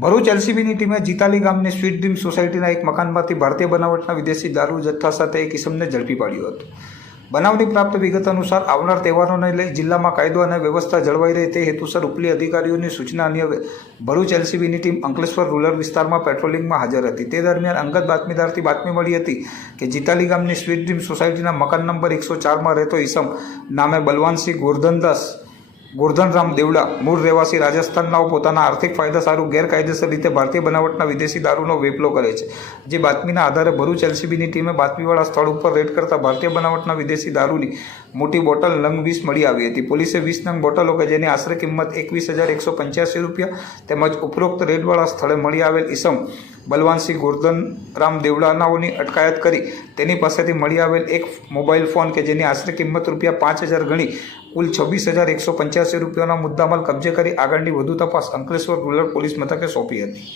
ભરૂચ એલસીબીની ટીમે જીતાલી ગામની sweet dream સોસાયટીના એક મકાનમાંથી ભારતીય બનાવટના વિદેશી દારૂ જથ્થા સાથે એક ઇસમને ઝડપી પાડ્યો હતો. બનાવની પ્રાપ્ત વિગત અનુસાર આવનાર તહેવારોને લઈ જિલ્લામાં કાયદો અને વ્યવસ્થા જળવાઈ રહે તે હેતુસર ઉપલી અધિકારીઓની સૂચના અન્ય ભરૂચ એલસીબીની ટીમ અંકલેશ્વર રૂરલ વિસ્તારમાં પેટ્રોલિંગમાં હાજર હતી. તે દરમિયાન અંગત બાતમીદારથી બાતમી મળી હતી કે જીતાલી ગામની સ્વીટ ડ્રીમ સોસાયટીના મકાન નંબર એકસો ચારમાં રહેતો ઈસમ નામે બલવાનસિંહ ગોરધનદાસ ગોરધનરામ દેવડા, મૂળ રહેવાસી રાજસ્થાનના પોતાના આર્થિક ફાયદા સારું, ગેરકાયદેસર રીતે ભારતીય બનાવટના વિદેશી દારૂનો વેપલો કરે છે. જે બાતમીના આધારે ભરૂચ એલસીબીની ટીમે બાતમીવાળા સ્થળ ઉપર રેડ કરતા ભારતીય બનાવટના વિદેશી દારૂની મોટી બોટલ નંગ વીસ મળી આવી હતી. પોલીસે વીસ નંગ બોટલો કે જેની આશરે કિંમત એકવીસ હજાર એકસો પંચ્યાસી રૂપિયા તેમજ ઉપરોક્ત રેડવાળા સ્થળે મળી આવેલ ઈસમ બલવાનસિંહ ગોરધનરામ દેવડાનાઓની અટકાયત કરી તેની પાસેથી મળી આવેલ એક મોબાઈલ ફોન કે જેની આશરે કિંમત રૂપિયા પાંચ હજાર ગણી, કુલ છવ્વીસ હજાર એકસો પંચ્યાસી રૂપિયાના મુદ્દામાલ કબજે કરી આગળની વધુ તપાસ અંકલેશ્વર રૂરલ પોલીસ મથકે સોંપી હતી.